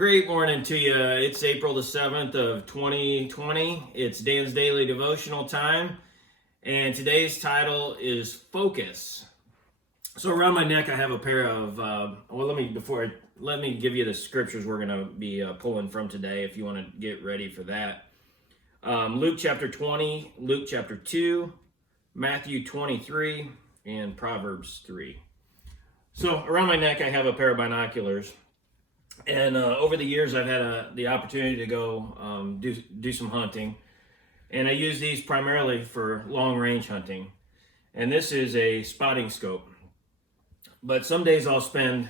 Great morning to you. It's April the 7th of 2020. It's Dan's Daily Devotional time. And today's title is Focus. So around my neck I have a pair of, let me give you the scriptures we're going to be pulling from today if you want to get ready for that. Luke chapter 20, Luke chapter 2, Matthew 23, and Proverbs 3. So around my neck I have a pair of binoculars. And over the years, I've had the opportunity to go do some hunting. And I use these primarily for long-range hunting. And this is a spotting scope. But some days I'll spend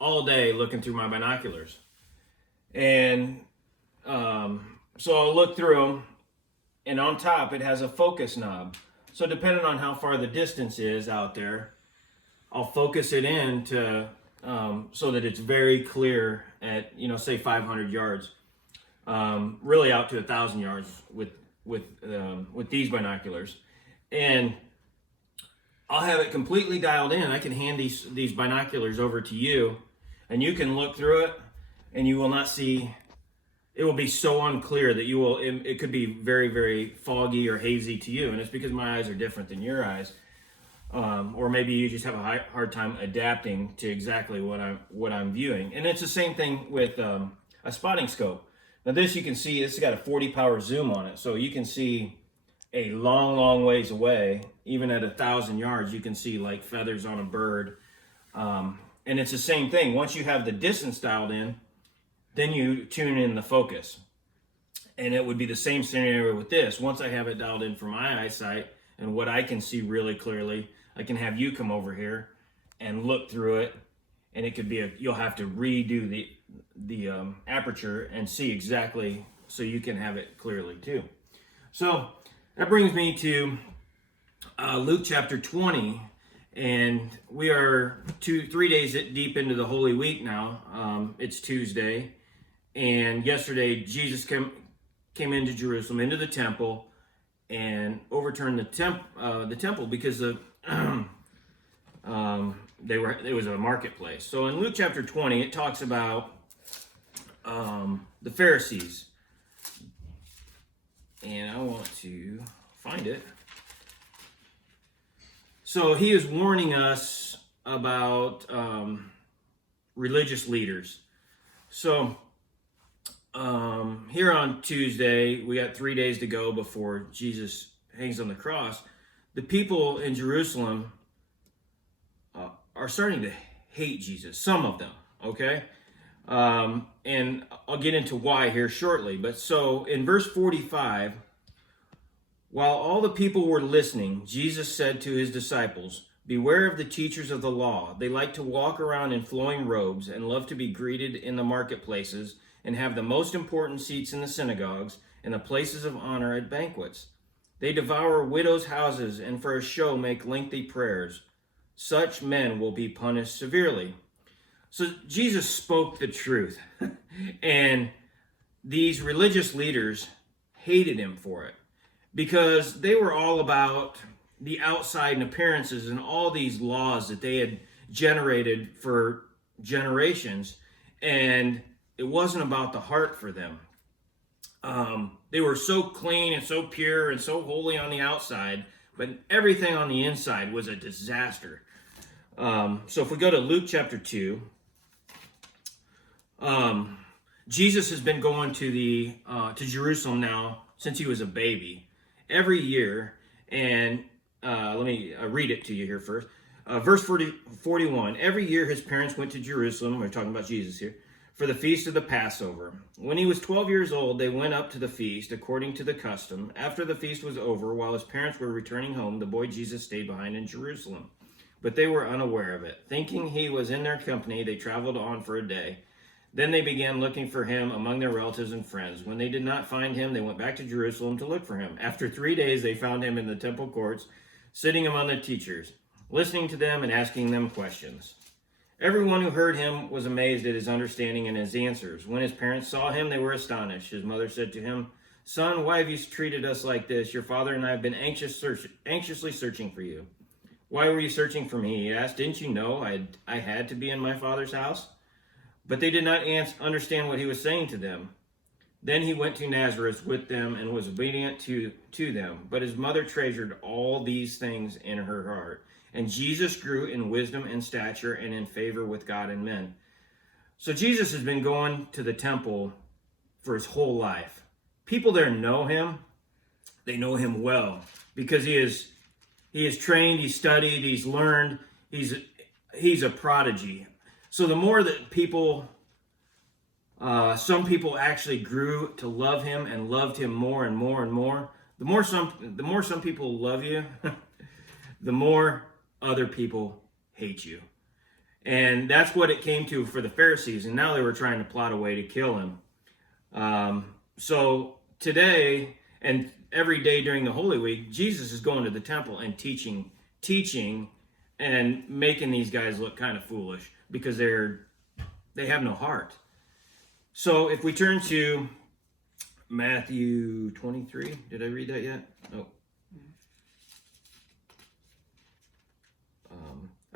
all day looking through my binoculars. And so I'll look through them, and on top it has a focus knob. So depending on how far the distance is out there, I'll focus it in to so that it's very clear at, say 500 yards, really out to 1,000 yards with these binoculars. And I'll have it completely dialed in. I can hand these binoculars over to you, and you can look through it, and you will not see. It will be so unclear that it could be very, very foggy or hazy to you, and it's because my eyes are different than your eyes. Or maybe you just have a hard time adapting to exactly what I'm viewing. And it's the same thing with a spotting scope. Now this you can see, this has got a 40 power zoom on it. So you can see a long, long ways away. Even at 1,000 yards, you can see like feathers on a bird. And it's the same thing. Once you have the distance dialed in, then you tune in the focus. And it would be the same scenario with this. Once I have it dialed in for my eyesight and what I can see really clearly, I can have you come over here and look through it, and it could be you'll have to redo the aperture and see exactly so you can have it clearly too. So that brings me to Luke chapter 20, and we are 3 days deep into the Holy Week now. It's Tuesday, and yesterday Jesus came into Jerusalem, into the temple, and overturned the temple because it was a marketplace. So in Luke chapter 20, it talks about the Pharisees, and I want to find it. So he is warning us about religious leaders. So here on Tuesday, we got 3 days to go before Jesus hangs on the cross. The people in Jerusalem are starting to hate Jesus, some of them, okay? And I'll get into why here shortly. But so in verse 45, while all the people were listening, Jesus said to his disciples, "Beware of the teachers of the law. They like to walk around in flowing robes and love to be greeted in the marketplaces and have the most important seats in the synagogues and the places of honor at banquets. They devour widows' houses and for a show make lengthy prayers. Such men will be punished severely." So Jesus spoke the truth, and these religious leaders hated him for it because they were all about the outside and appearances and all these laws that they had generated for generations, and it wasn't about the heart for them. They were so clean and so pure and so holy on the outside, but everything on the inside was a disaster. So if we go to Luke chapter 2, Jesus has been going to Jerusalem now since he was a baby every year, and let me read it to you here first. Verse 41, every year his parents went to Jerusalem, we're talking about Jesus here, for the feast of the Passover. When he was 12 years old, they went up to the feast according to the custom. After the feast was over, while his parents were returning home, the boy Jesus stayed behind in Jerusalem. But they were unaware of it. Thinking he was in their company, they traveled on for a day. Then they began looking for him among their relatives and friends. When they did not find him, they went back to Jerusalem to look for him. After 3 days, they found him in the temple courts, sitting among the teachers, listening to them and asking them questions. Everyone who heard him was amazed at his understanding and his answers. When his parents saw him, they were astonished. His mother said to him, "Son, why have you treated us like this? Your father and I have been anxiously searching for you." "Why were you searching for me?" he asked. "Didn't you know I had to be in my father's house?" But they did not understand what he was saying to them. Then he went to Nazareth with them and was obedient to them. But his mother treasured all these things in her heart. And Jesus grew in wisdom and stature and in favor with God and men. So Jesus has been going to the temple for his whole life. People there know him. They know him well because he is trained, he's studied, he's learned, he's a prodigy. So the more that people, some people actually grew to love him and loved him more and more and more. The more some people love you, the more other people hate you. And that's what it came to for the Pharisees. And now they were trying to plot a way to kill him. So today and every day during the Holy Week, Jesus is going to the temple and teaching and making these guys look kind of foolish because they have no heart. So if we turn to Matthew 23, did I read that yet? No.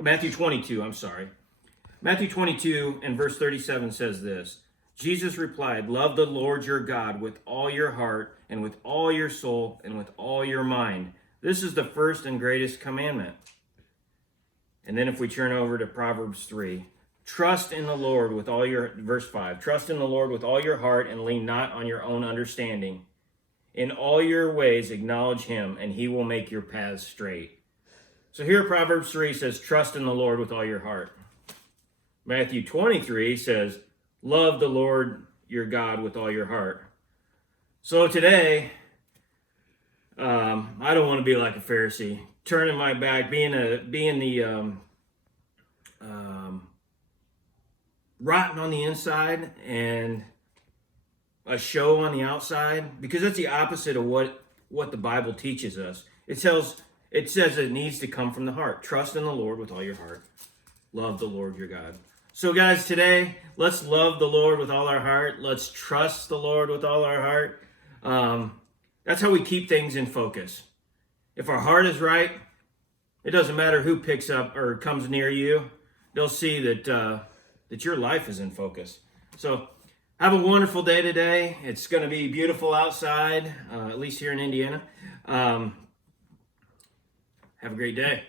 Matthew 22, I'm sorry. Matthew 22 and verse 37 says this. Jesus replied, "Love the Lord your God with all your heart and with all your soul and with all your mind. This is the first and greatest commandment." And then if we turn over to Proverbs 3, trust in the Lord with all your, verse 5, trust in the Lord with all your heart and lean not on your own understanding. In all your ways acknowledge him and he will make your paths straight. So here Proverbs 3 says, trust in the Lord with all your heart. Matthew 23 says, love the Lord your God with all your heart. So today, I don't want to be like a Pharisee, turning my back, being the rotten on the inside and a show on the outside, because that's the opposite of what the Bible teaches us. It says it needs to come from the heart. Trust in the Lord with all your heart. Love the Lord your God. So guys, today, let's love the Lord with all our heart. Let's trust the Lord with all our heart. That's how we keep things in focus. If our heart is right, it doesn't matter who picks up or comes near you. They'll see that your life is in focus. So have a wonderful day today. It's going to be beautiful outside, at least here in Indiana. Have a great day.